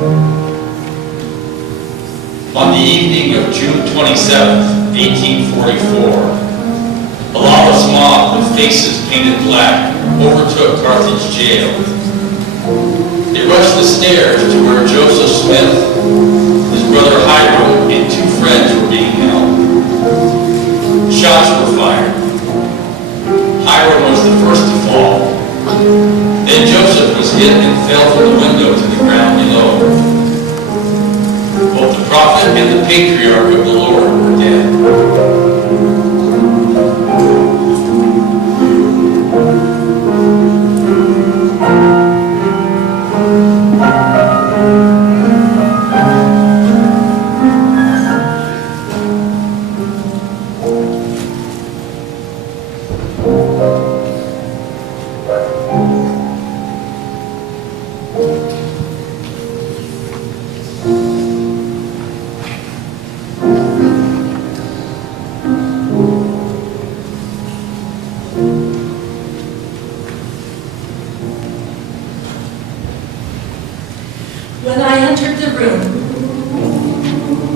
On the evening of June 27, 1844, a lawless mob with faces painted black overtook Carthage jail. They rushed the stairs to where Joseph Smith, his brother Hiram, and two friends were being held. Shots were fired. Hiram was the first to fall. Then Joseph was hit and fell from the window to the ground below. Both the prophet and the patriarch of the Lord were dead. When I entered the room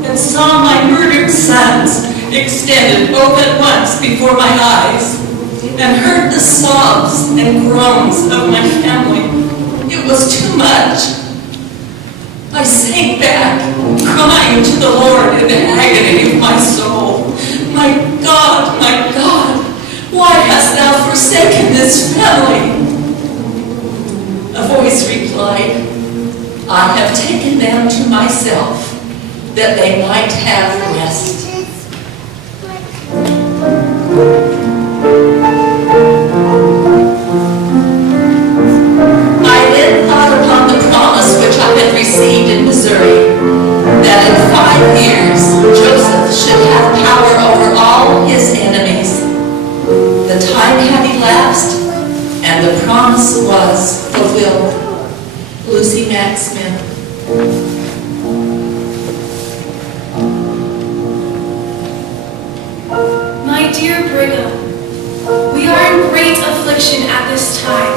and saw my murdered sons extended both at once before my eyes and heard the sobs and groans of my family, it was too much. I sank back, crying to the Lord in the agony of my soul, my God, why hast thou forsaken this family? A voice replied, I have taken them to myself, that they might have rest. I then thought upon the promise which I had received in Missouri, that in 5 years Joseph should have power over all his enemies. The time had elapsed, and the promise was fulfilled. Lucy Mack Smith. My dear Brigham, we are in great affliction at this time.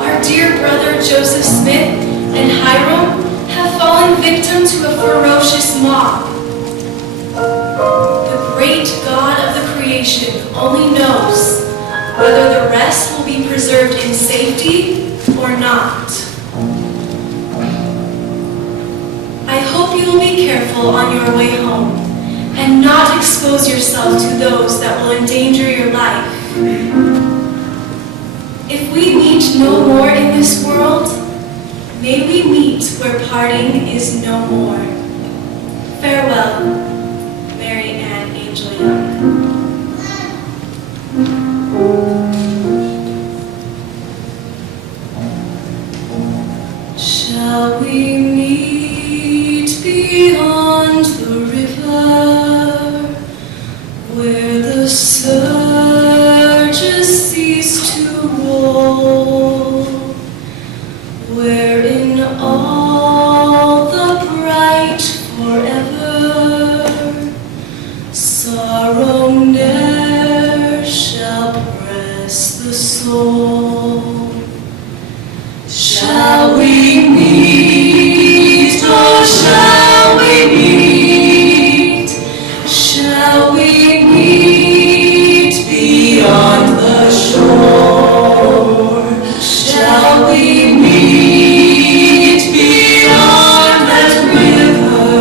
Our dear brother Joseph Smith and Hiram have fallen victim to a ferocious mob. The great God of the creation only knows whether the rest will be preserved in safety or not. I hope you will be careful on your way home and not expose yourself to those that will endanger your life. If we meet no more in this world, may we meet where parting is no more. Farewell, Mary Ann Angel Young. Shall we meet beyond the river, where the surges cease to roll, where in all the bright forever sorrow ne'er shall press the soul? Shall we meet, oh shall we meet? Shall we meet beyond the shore? Shall we meet beyond that river,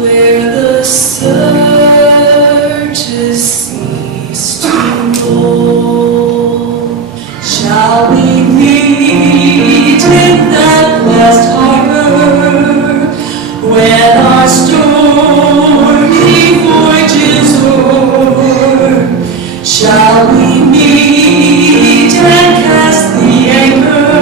where the surges cease to roll? Shall we meet in that blessed harbor, when our stormy voyage is o'er? Shall we meet and cast the anchor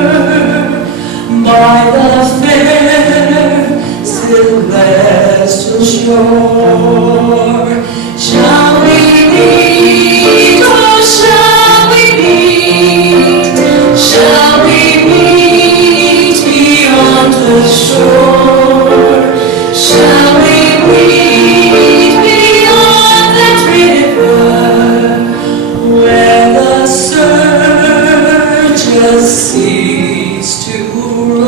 by the fair celestial shore? Shall we meet, oh shall we meet? Shall we meet beyond the shore? Shall we meet beyond that river, where the surges cease to roll?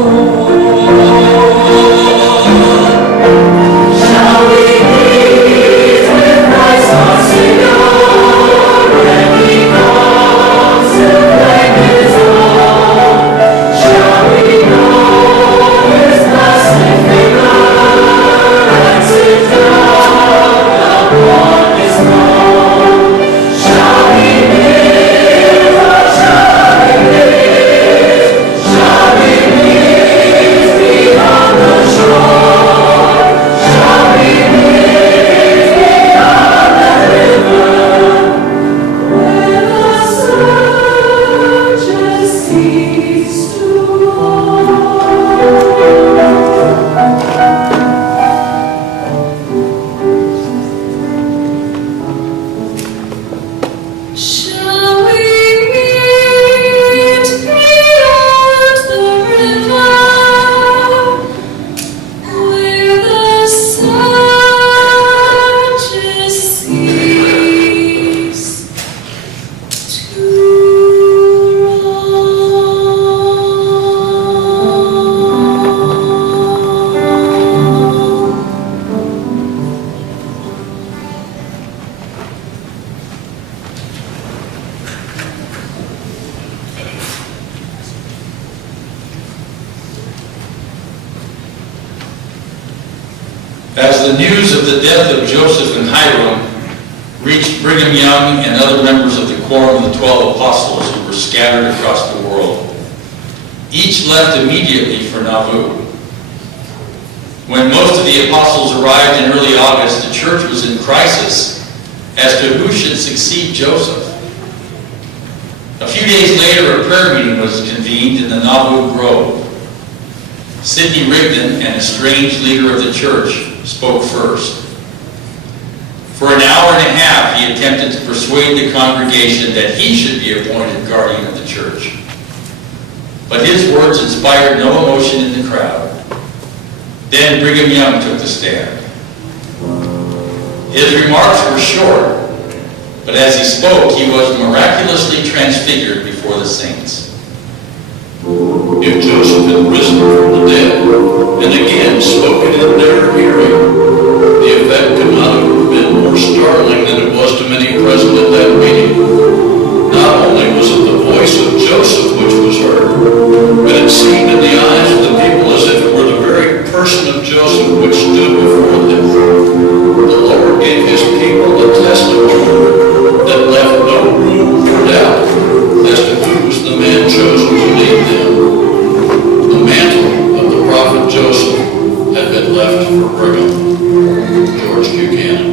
As the news of the death of Joseph and Hiram reached Brigham Young and other members of the Quorum of the 12 Apostles who were scattered across the world, each left immediately for Nauvoo. When most of the apostles arrived in early August, the church was in crisis as to who should succeed Joseph. A few days later, a prayer meeting was convened in the Nauvoo Grove. Sidney Rigdon, an estranged leader of the church, spoke first. For an hour and a half, he attempted to persuade the congregation that he should be appointed guardian of the church. But his words inspired no emotion in the crowd. Then Brigham Young took the stand. His remarks were short, but as he spoke, he was miraculously transfigured before the saints. If Joseph had risen from the dead and again spoken in their hearing, the effect could not have been more startling than it was to many present at that meeting. Not only was it the voice of Joseph which was heard, but it seemed in the eyes of the people as if it were the very person of Joseph which stood before them. The Lord gave his people a testimony that left no room for doubt as to who was the man chosen to lead them. The mantle of the prophet Joseph had been left for Brigham. George Buchanan.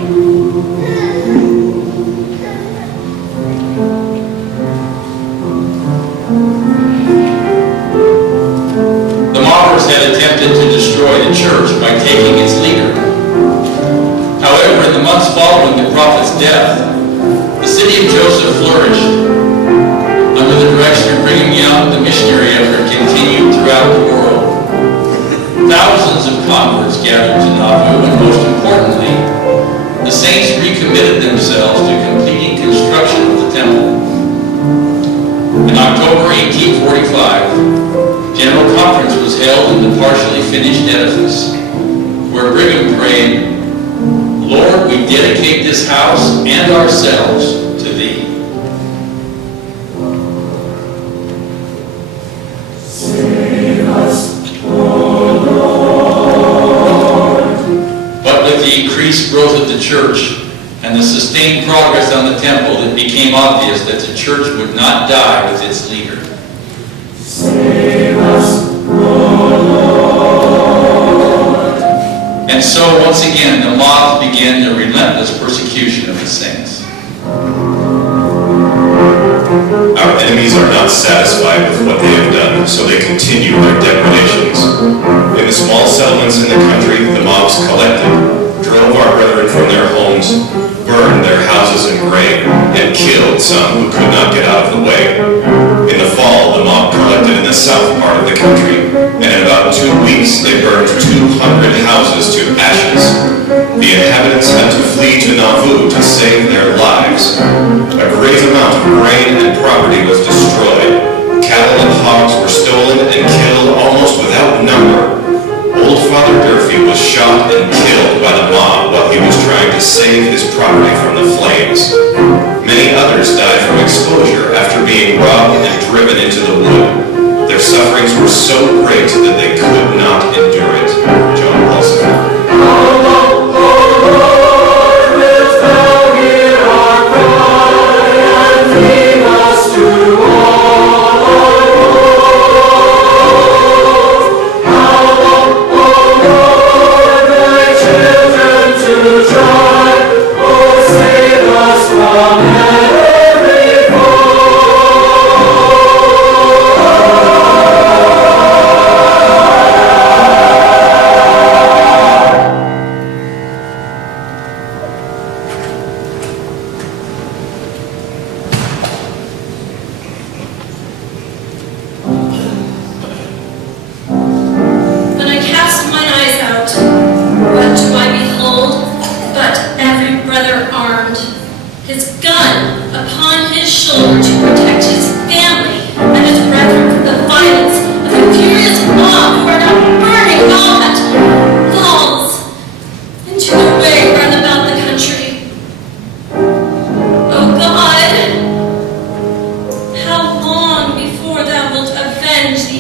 The mobbers had attempted to destroy the church by taking its leader. However, in the months following the prophet's death, the city of Joseph flourished. Under the direction of Brigham Young, the missionary effort continued throughout the world. Thousands of converts gathered to Nauvoo, and most importantly, the saints recommitted themselves to completing construction of the temple. In October 1845, General Conference was held in the partially finished edifice, where Brigham prayed, "Lord, we dedicate this house and ourselves to Thee." But with the increased growth of the church and the sustained progress on the temple, it became obvious that the church would not die with its leader. And so, once again, the mobs began their relentless persecution of the saints. Our enemies are not satisfied with what they have done, so they continue their depredations. In the small settlements in the country, the mobs collected, drove our brethren from their homes, burned their houses in grain, and killed some who could not get out of the way. In the fall, the mob collected in the south part of the country, and in about 2 weeks they burned 200 houses to ashes. The inhabitants had to flee to Nauvoo to save their lives. A great amount of grain and property was destroyed. Cattle and hogs were stolen and killed almost without number. Old Father Durfee was shot and killed by the mob while he was trying to save his property from the flames. Many others died from exposure after being robbed and driven into the wood. Their sufferings were so great that they could not endure it. John Paulson.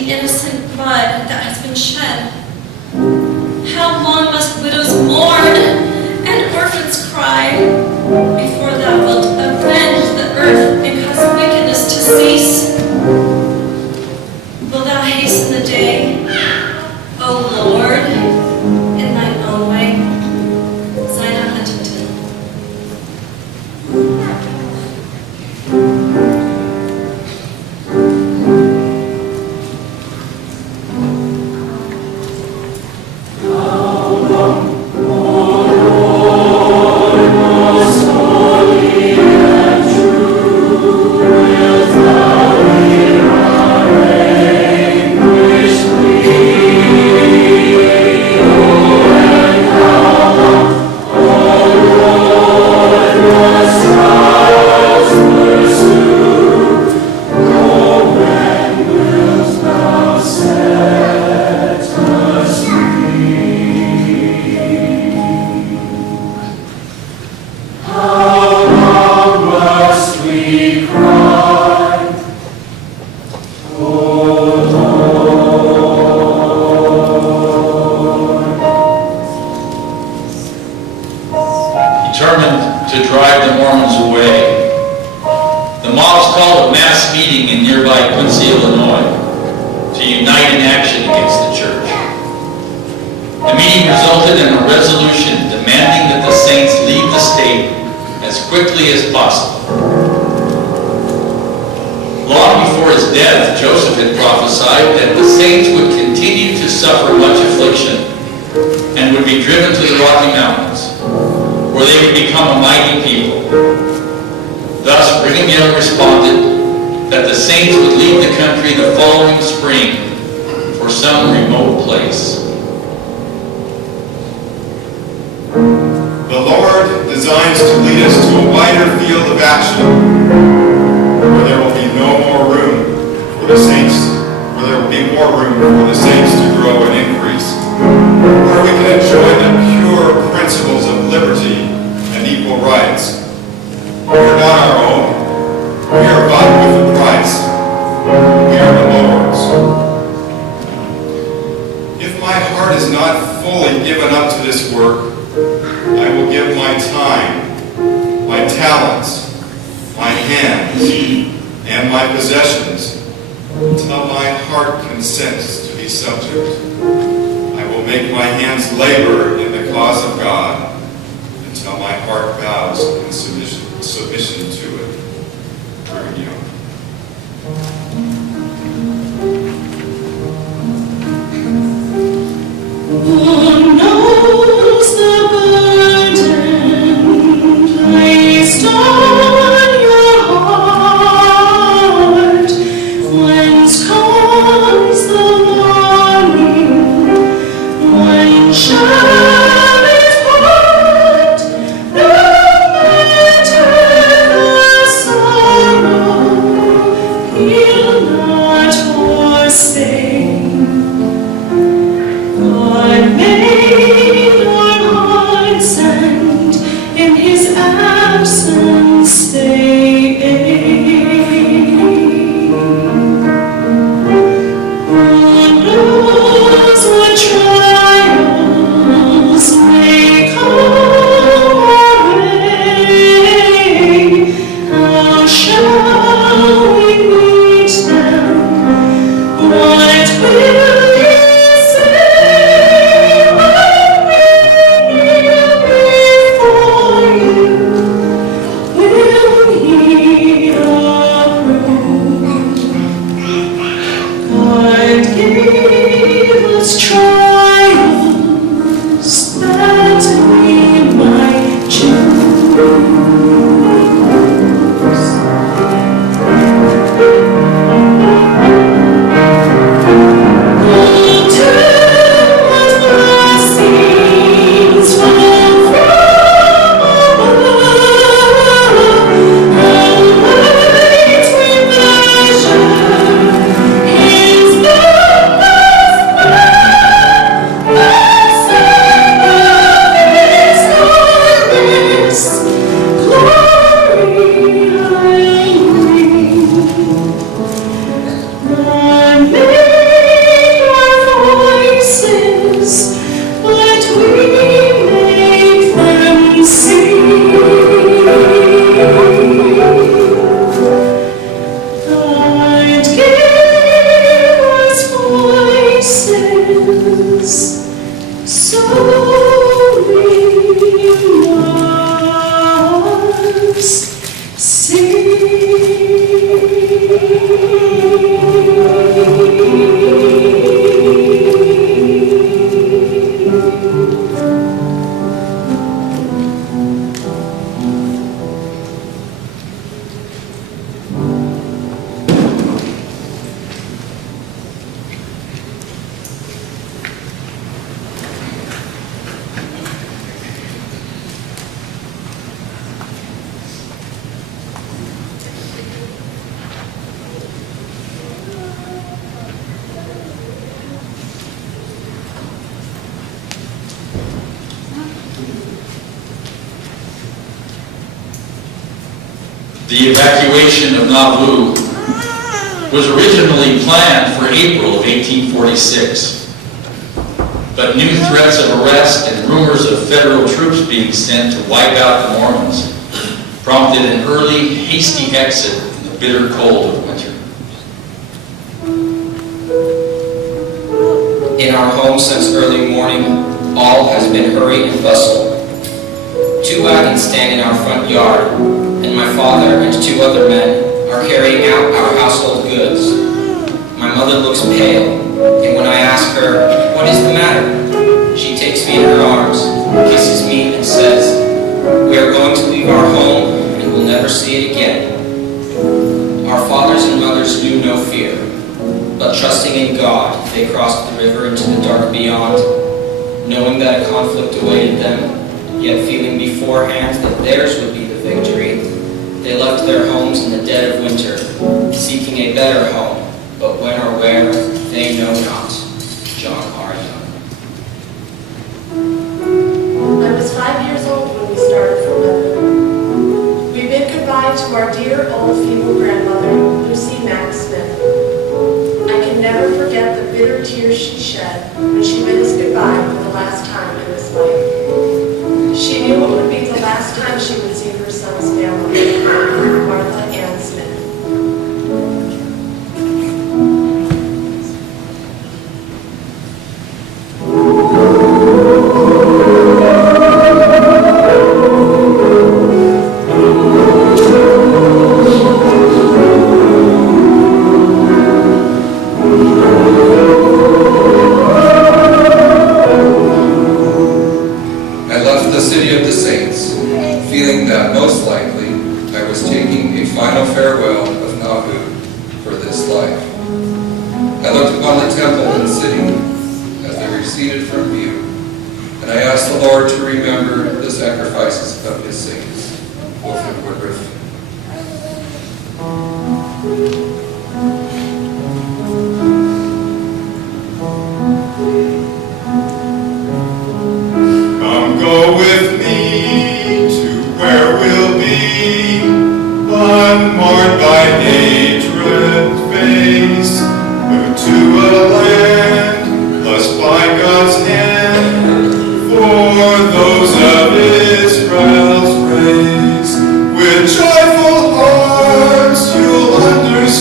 innocent blood that has been shed? How long must widows mourn meeting in nearby Quincy, Illinois, to unite in action against the church. The meeting resulted in a resolution demanding that the saints leave the state as quickly as possible. Long before his death, Joseph had prophesied that the saints would continue to suffer much affliction and would be driven to the Rocky Mountains, where they would become a mighty people. Thus, Brigham Young responded that the saints would leave the country the following spring for some remote place. The Lord designs to lead us to a wider field of action, where there will be no more room for the saints, where there will be more room for the saints to grow and increase, where we can enjoy the pure principles of liberty and equal rights. We are not our own. We are bought with a price. We are the Lord's. If my heart is not fully given up to this work, I will give my time, my talents, my hands, and my possessions until my heart consents to be subject. I will make my hands labor in the cause of God until my heart bows in submission to it. Brigham Young. Who knows the burden placed on your heart? Whence comes the longing? When shall it part? No matter the sorrow, he'll not forsake. God made our hearts and in his absence they ache. Who knows what trials may come our way? How shall we meet them? What will he say when we kneel before you? Will he approve? God gave us trials that we might choose. The evacuation of Nauvoo was originally planned for April of 1846, but new threats of arrest and rumors of federal troops being sent to wipe out the Mormons prompted an early, hasty exit in the the bitter cold of winter. In our home since early morning, all has been hurry and bustle. 2 wagons stand in our front yard, and my father and 2 other men are carrying out our household goods. My mother looks pale, and when I ask her, "What is the matter?" she takes me in her arms, kisses me, and says, "We are going to leave our home, and will never see it again." Our fathers and mothers knew no fear, but trusting in God, they crossed the river into the dark beyond, knowing that a conflict awaited them, yet feeling beforehand that theirs would be the victory. They left their homes in the dead of winter, seeking a better home, but when or where, they know not. John R. Young. I was 5 years old when we started for Lebanon. We bid goodbye to our dear old feeble grandmother, Lucy Max Smith. I can never forget the bitter tears she shed when she bid us goodbye for the last time in this life. She knew it would be the last time she would see her son's family, Martha Ann Smith. I left the city of the saints, feeling that most likely I was taking a final farewell of Nauvoo for this life. I looked upon the temple and city as they receded from view, and I asked the Lord to remember the sacrifices of his saints. Wilfred Woodruff. Come go with me to where we'll be, unmarred by hatred face, to a land blessed by God's hand, for those of Israel's race. With joyful hearts you'll understand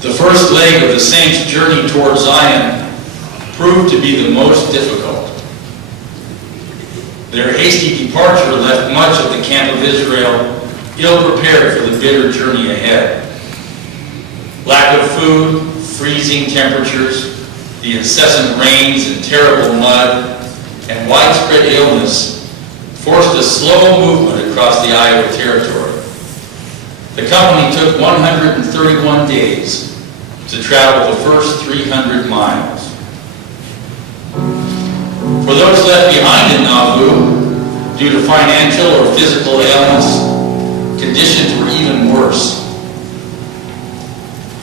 The first leg of the saints' journey toward Zion proved to be the most difficult. Their hasty departure left much of the camp of Israel ill-prepared for the bitter journey ahead. Lack of food, freezing temperatures, the incessant rains and terrible mud, and widespread illness forced a slow movement across the Iowa Territory. The company took 131 days to travel the first 300 miles. For those left behind in Nauvoo, due to financial or physical ailments, conditions were even worse.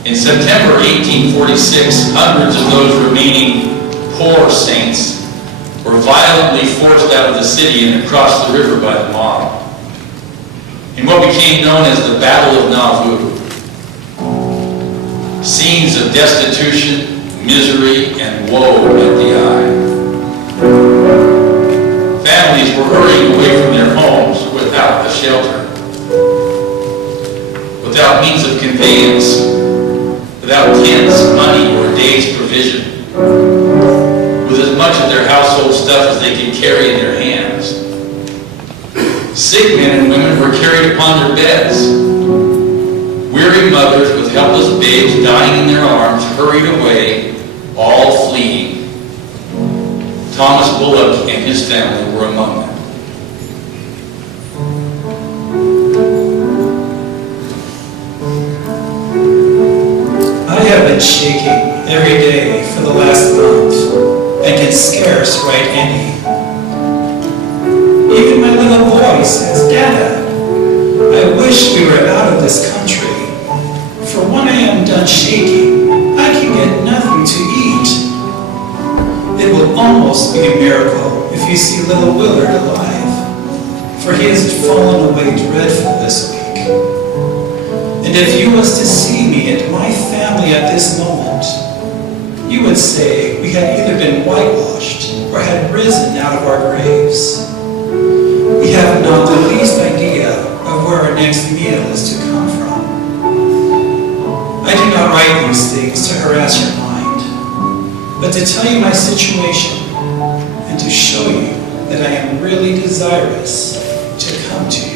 In September 1846, hundreds of those remaining poor saints were violently forced out of the city and across the river by the mob, in what became known as the Battle of Nauvoo. Scenes of destitution, misery, and woe met the eye. Families were hurrying away from their homes without a shelter, without means of conveyance, without tents, money, or a day's provision, with as much of their household stuff as they could carry in their hands. Sick men and women were carried upon their beds. Weary mothers with helpless babes dying in their arms hurried away, all fleeing. Thomas Bullock and his family were among them. I have been shaking every day for the last month and can scarce write any. Even my little boy says, "Dada, I wish we were out of this country, for when I am done shaking, I can get nothing to eat." It will almost be a miracle if you see little Willard alive, for he has fallen away dreadful this week. And if you was to see me and my family at this moment, you would say we had either been whitewashed or had risen out of our graves. We have not the least idea of where our next meal is to come from. I do not write these things to harass your mind, but to tell you my situation and to show you that I am really desirous to come to you.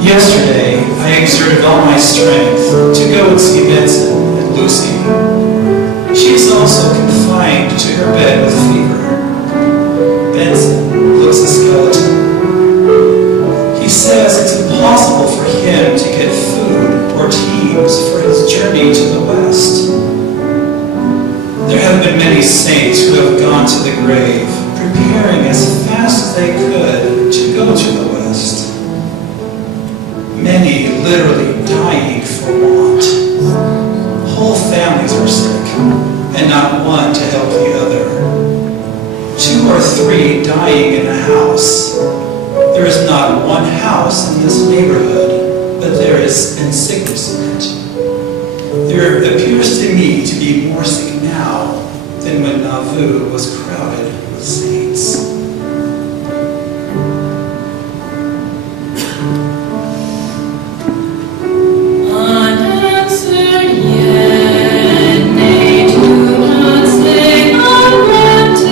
Yesterday, I exerted all my strength to go and see Benson and Lucy. She is also confined to her bed with fever. Benson looks a skeleton. He says it's impossible for him to get food or teams for his journey to the west. There have been many saints who have gone to the grave, preparing as fast as they could to go to the west. Many literally dying for want. Whole families are sick, and not one to help the other. 2 or 3 dying in a house. There is not one house in this neighborhood, but there is in sickness in it. There appears to me to be more sick now than when Nauvoo was crowded with saints. Unanswered yet, they do not say unwanted.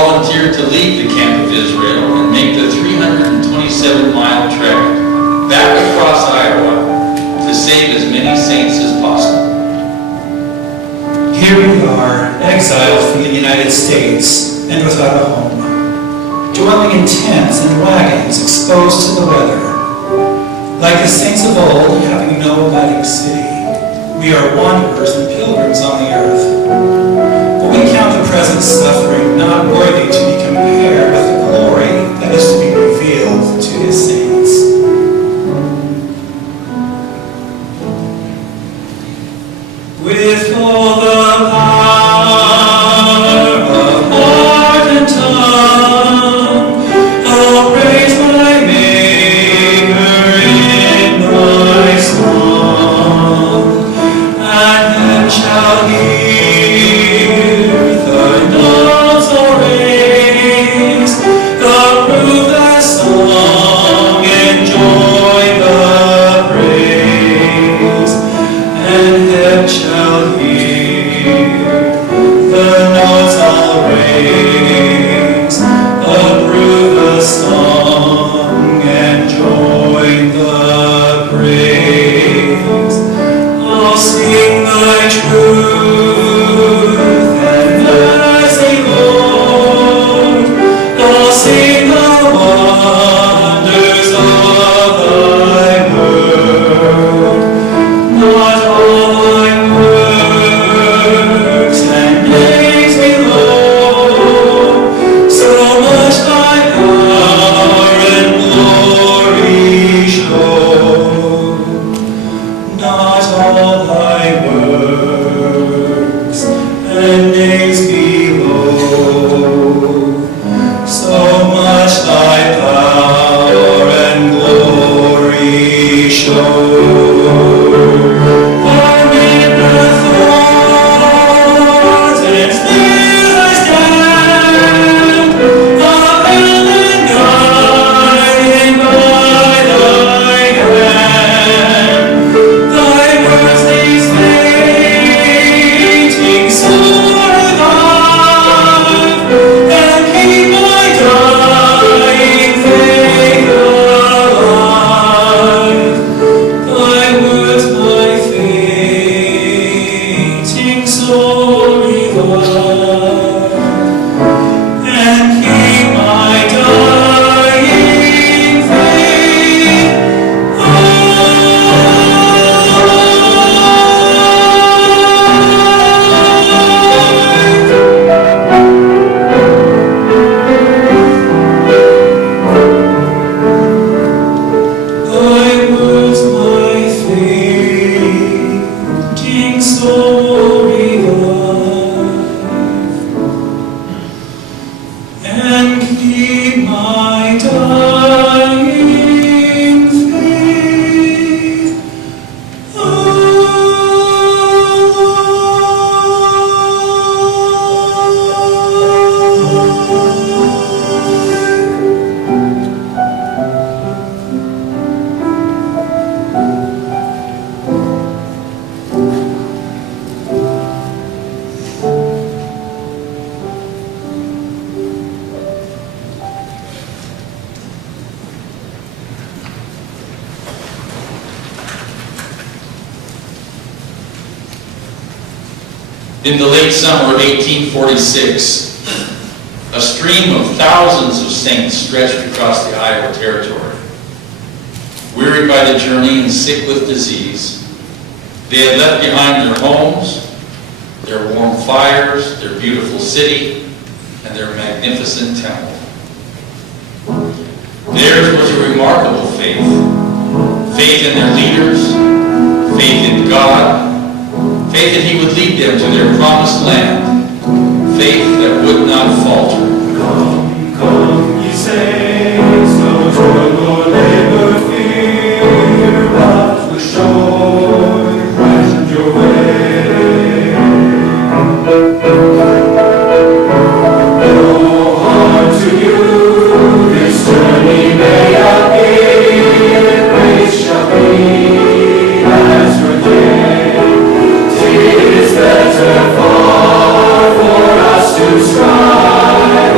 volunteered to leave the camp of Israel and make the 327-mile trek back across Iowa to save as many saints as possible. Here we are, exiled from the United States and without a home, dwelling in tents and wagons exposed to the weather. Like the saints of old, having no abiding city, we are wanderers and pilgrims on the earth. But we count the present suffering not worthy to be compared with the glory that is to be revealed to his saints. With all the power of heart and tongue, I'll praise my Maker in my song, and him shall hear the notes or raise, the ruthless song, enjoy the praise, and him shall hear the notes I'll raise, approve the song, and join the praise. I'll sing thy truth and mercy, Lord. I'll sing the wonders of thy word. Not all thy works and names below, so much thy power and glory show. Not all thy works and names below, so much thy power and glory show. Amid the thorns and snares I stand, upheld and guided by thy hand. Thy mercies fainting soul revive, and keep my dying faith alive. Thy words my fainting soul revive, and keep my dying faith Thy words my fainting soul revive, and keep my dying faith In the late summer of 1846, a stream of thousands of saints stretched across the Iowa Territory. Wearied by the journey and sick with disease, they had left behind their homes, their warm fires, their beautiful city, and their magnificent temple. Theirs was a remarkable faith. Faith in their leaders, faith in God, faith that He would lead them to their promised land, faith that would not falter. Come, come, ye saints, no toil nor labor fear, but with joy brighten your way. No harm to you this journey may appear, grace shall be as your day. 'Tis better far for us to strive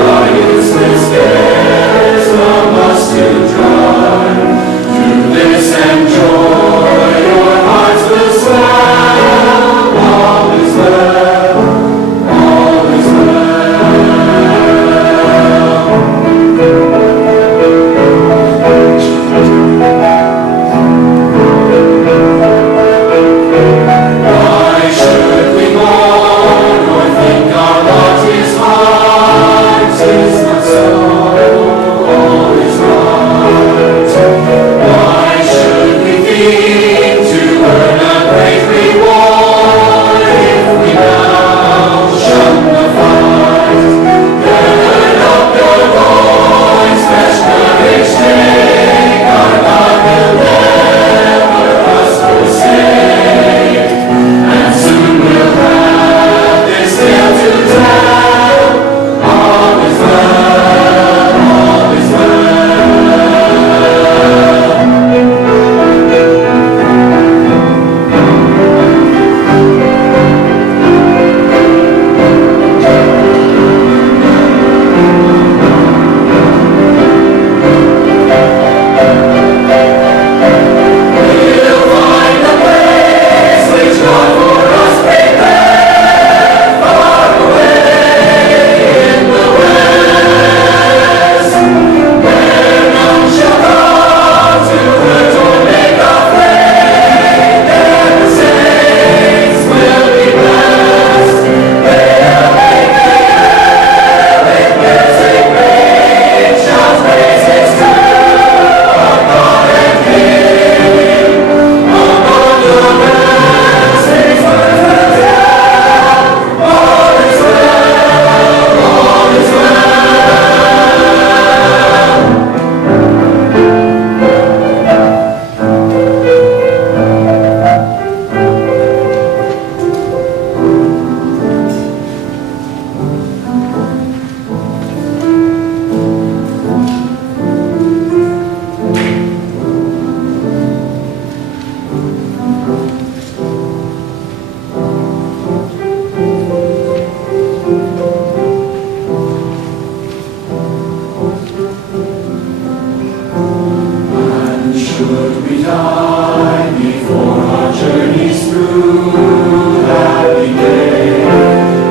Should we die before our journeys through that day,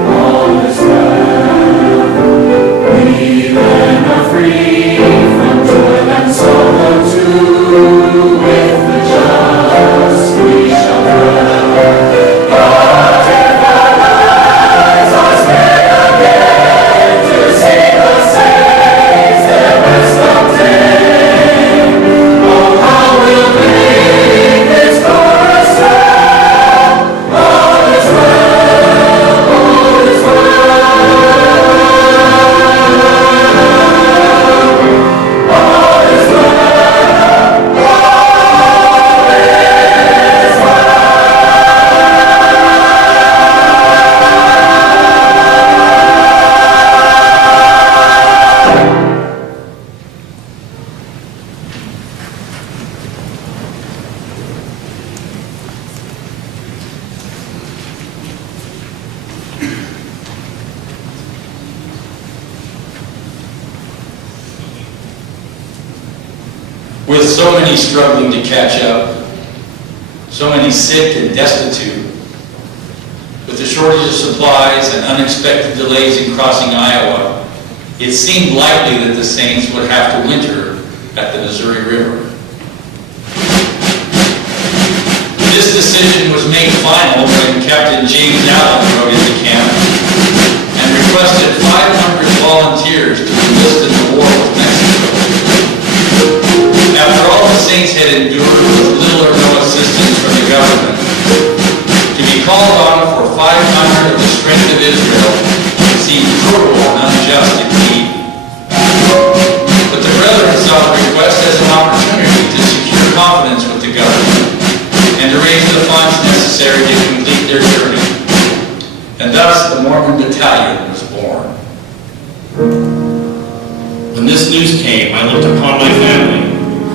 all is well. We then are free from toil and sorrow too. With the just we shall dwell. But if our lives are spared again to see the saints their rest obtain, oh how we'll make this chorus sound. All is well, all is well. All is well, all is well. With so many struggling to catch up, so many sick and destitute, with the shortage of supplies and unexpected delays in crossing Iowa, it seemed likely that the Saints would have to winter at the Missouri River. This decision was made final when Captain James Allen rode into camp and requested 500 volunteers to enlist in the war with Mexico. After all the Saints had endured with little or no assistance from the government, to be called on for 500 of the strength of Israel seemed cruel and unjust indeed. But the brethren saw the request as an opportunity to secure confidence with the government and to raise the funds necessary to complete their journey. And thus the Mormon Battalion was born. When this news came, I looked upon my family,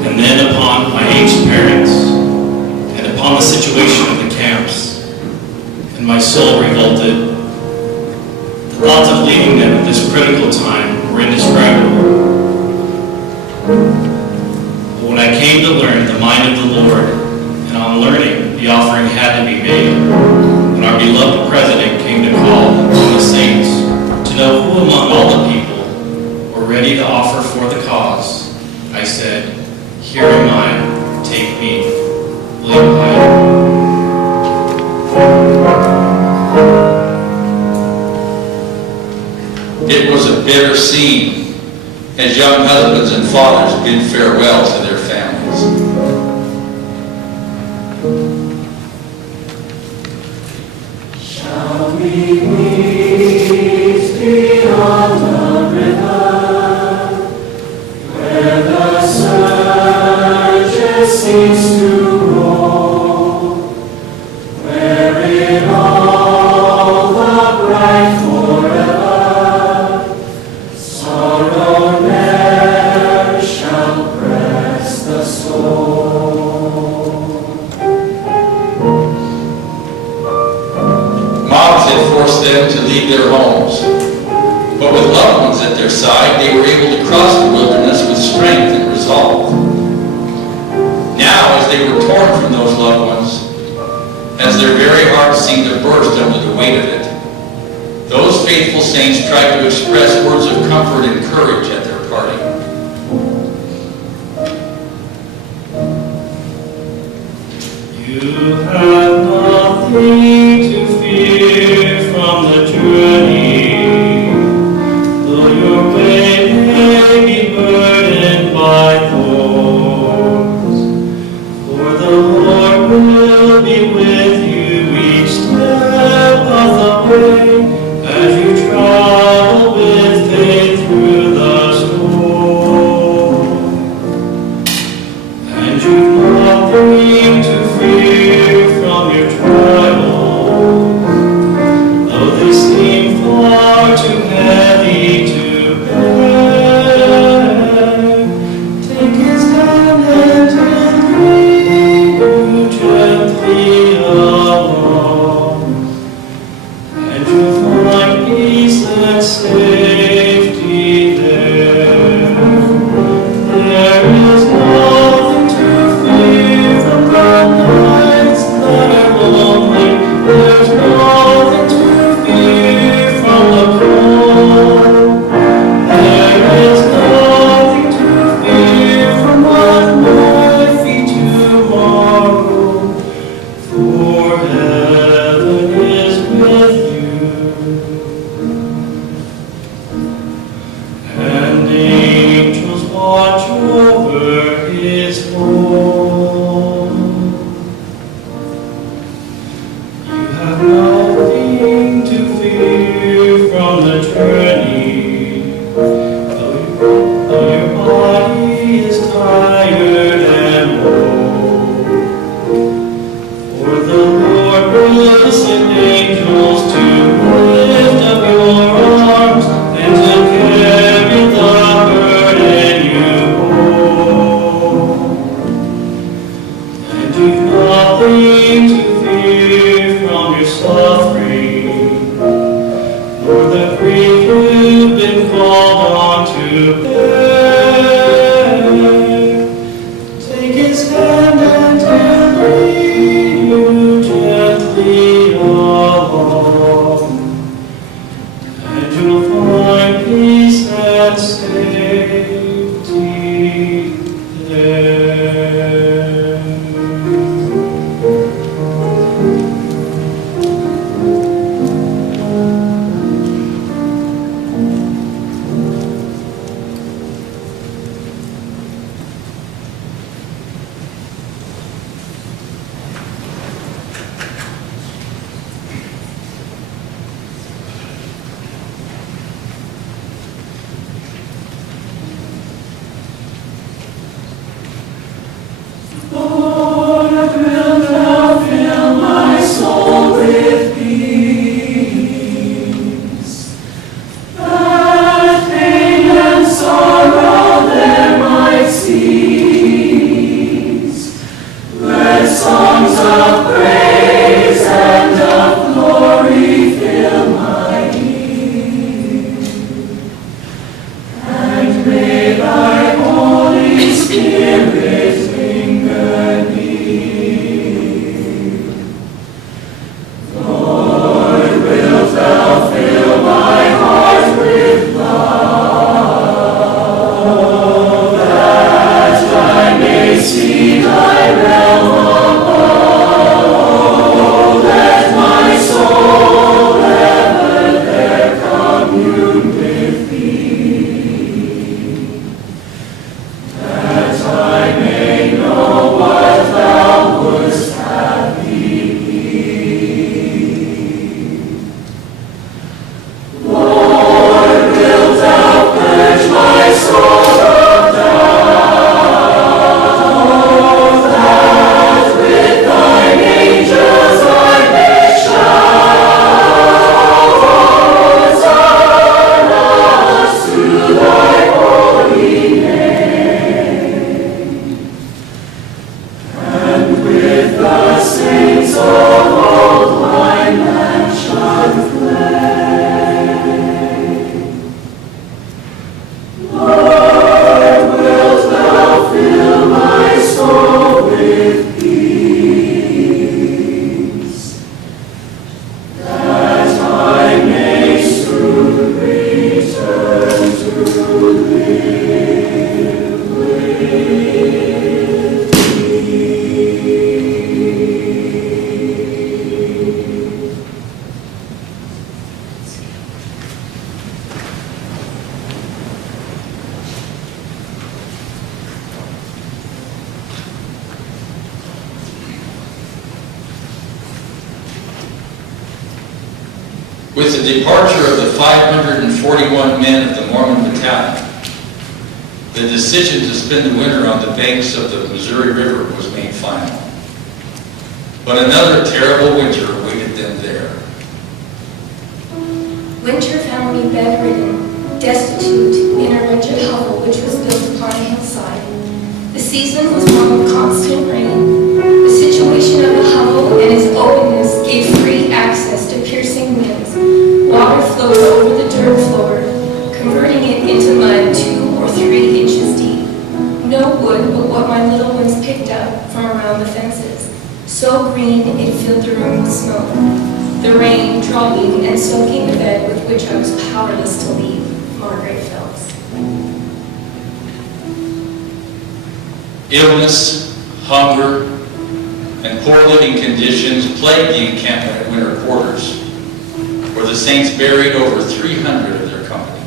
and then upon my aged parents, and upon the situation of the camps, and my soul revolted. The thoughts of leaving them at this critical time were indescribable. But when I came to learn the mind of the Lord, and on learning the offering had to be made, when our beloved President came to call on the Saints to know who among all the people were ready to offer for the cause, I said, "Here am I, take me, William Hyde." It was a bitter scene as young husbands and fathers bid farewell to their families. Shall we meet beyond the river, where the surges cease to roll, where in all the bright forever sorrow ne'er shall press the soul? Mobs had forced them to leave their homes, but with loved ones at their side, they were able to cross the wilderness with strength and resolve. Now, as they were torn from those loved ones, as their very hearts seemed to burst under the weight of it, those faithful saints tried to express words of comfort and courage at their parting. You have nothing to fear from the journey, though your way may be burdened by thorns. For the Lord will be with you each step of the way, as you travel with faith through the though your body is tired and old. For the Lord will send angels to lift up your arms and to carry the burden you hold. And you've nothing to fear from your suffering, nor the grief you've been called on to bear. Take his hand and he'll lead you gently along, and you'll find peace and safety there. Lord, will thou fill my soul with peace, that pain and sorrow there might cease. Let songs of praise and of glory fill my ear, and may thy Holy Spirit linger near. Lord, wilt thou fill my heart with love, that I may see thy realm above. Let my soul ever there commune with thee, that I may know what thou wouldst have me be. Lord, wilt thou purge my soul of doubt, that with thine angels I may shout hosannas to thy holy name. And with the saints of old thy mansion flame. Lord, wilt thou fill my soul with peace, that I may soon return to live with With the departure of the 541 men of the Mormon Battalion, the decision to spend the winter on the banks of the Missouri River was made final. But another terrible winter awaited them there. Winter found me bedridden, destitute, in a wretched hovel which was built upon a hillside. The season was one of constant rain. The situation of the hovel and its openness gave free access to piercing winds. Water flowed over the dirt floor, converting it into mud 2 or 3 inches deep. No wood but what my little ones picked up from around the fences. So green it filled the room with smoke. The rain dropping and soaking the bed with which I was powerless to leave. Margaret Phelps. Illness, hunger, and poor living conditions plagued the encampment at winter quarters, where the saints buried over 300 of their company.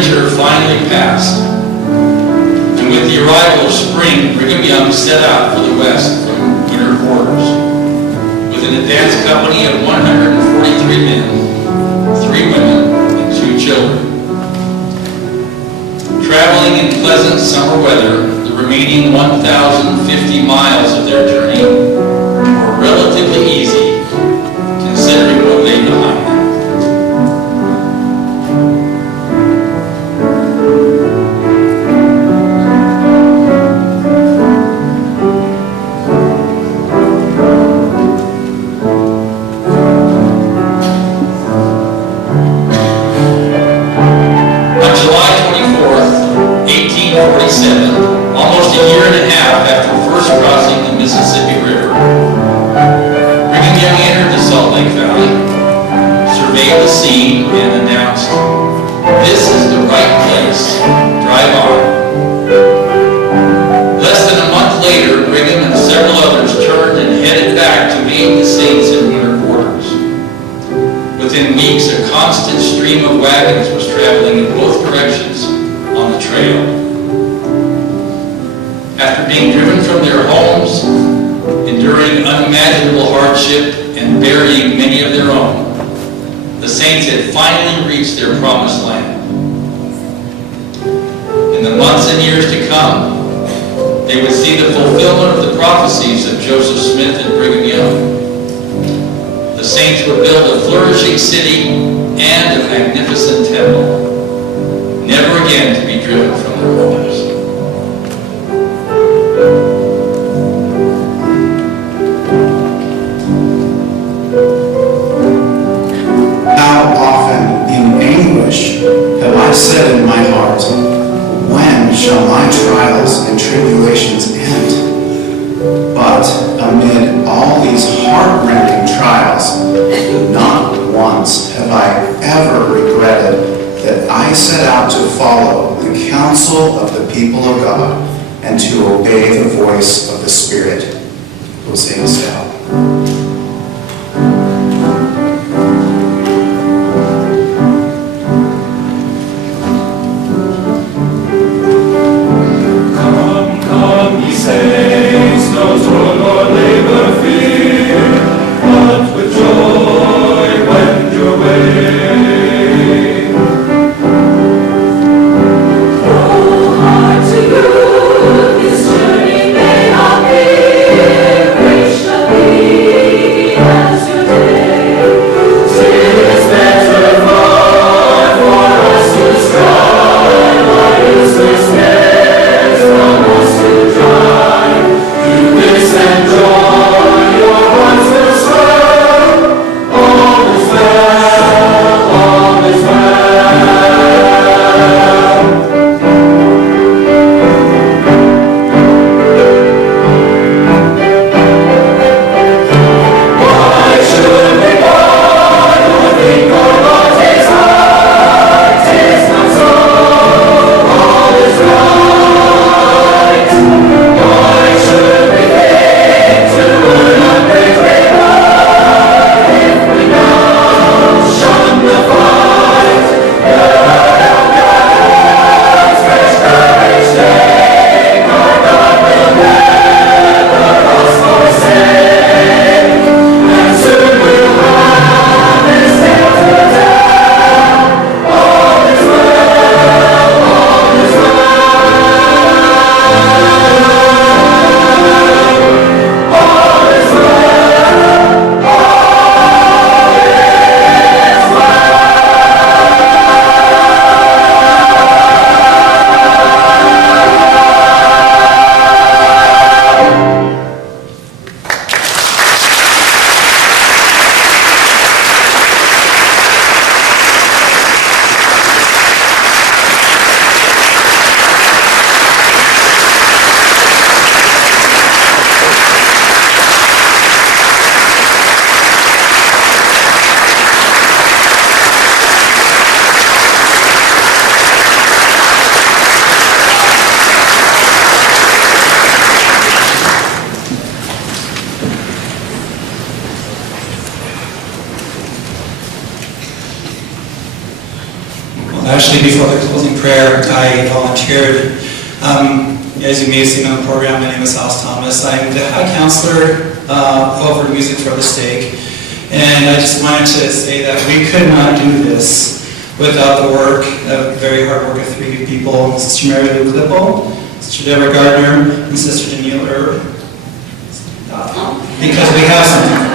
winter finally passed, and with the arrival of spring, Brigham Young set out for the west from winter quarters with an advance company of 143 men, 3 women, and 2 children. Traveling in pleasant summer weather, the remaining 1,050 miles of their journey were relatively easy, considering what lay behind them. On July 24th, 1847, almost a year and a half after first crossing the Mississippi River, Brigham Young entered the Salt Lake Valley, surveyed the scene, and announced, "This is the right place. Drive on." Less than a month later, Brigham and several others turned and headed back to aid the saints in winter quarters. Within weeks, a constant stream of wagons was traveling in both directions on the trail. After being driven from their homes, enduring unimaginable hardship, and burying many of their own, the saints had finally reached their promised land. In the months and years to come, they would see the fulfillment of the prophecies of Joseph Smith and Brigham Young. The saints would build a flourishing city and a magnificent temple, never again to be driven from their homes. How often in anguish have I said in my heart, when shall my trials and tribulations end? But amid all these heart-rending trials, not once have I ever regretted that I set out to follow the counsel of the people of God and to obey the voice of the Spirit. Hosea Sal. Come, ye saints, no toil nor labor fear, but with joy wend your way. Oh, heart to you, this journey may not be, grace shall be as your day. 'Tis better for us to strive, our useless cares from us to drive. Do this and joy, your hearts will swell. All is well, all is well. Why should we part or think or what is right? 'Tis not so, all is right. Why should we think to earn a great reward if we now shun the fight? Gird up guns, fresh courage take, our God will never us forsake, and soon we'll have His tale to tell. All is well, all is well. All is well, all Well, actually, before the closing prayer. I volunteered. As you may have seen on the program, my name is House Thomas. I'm the High Counselor over Music for the Stake. And I just wanted to say that we could not do this without the work, the very hard work of three people: Sister Mary Lou Klippel, Sister Rob Gardner, and Sister Danielle Erb. Because we have something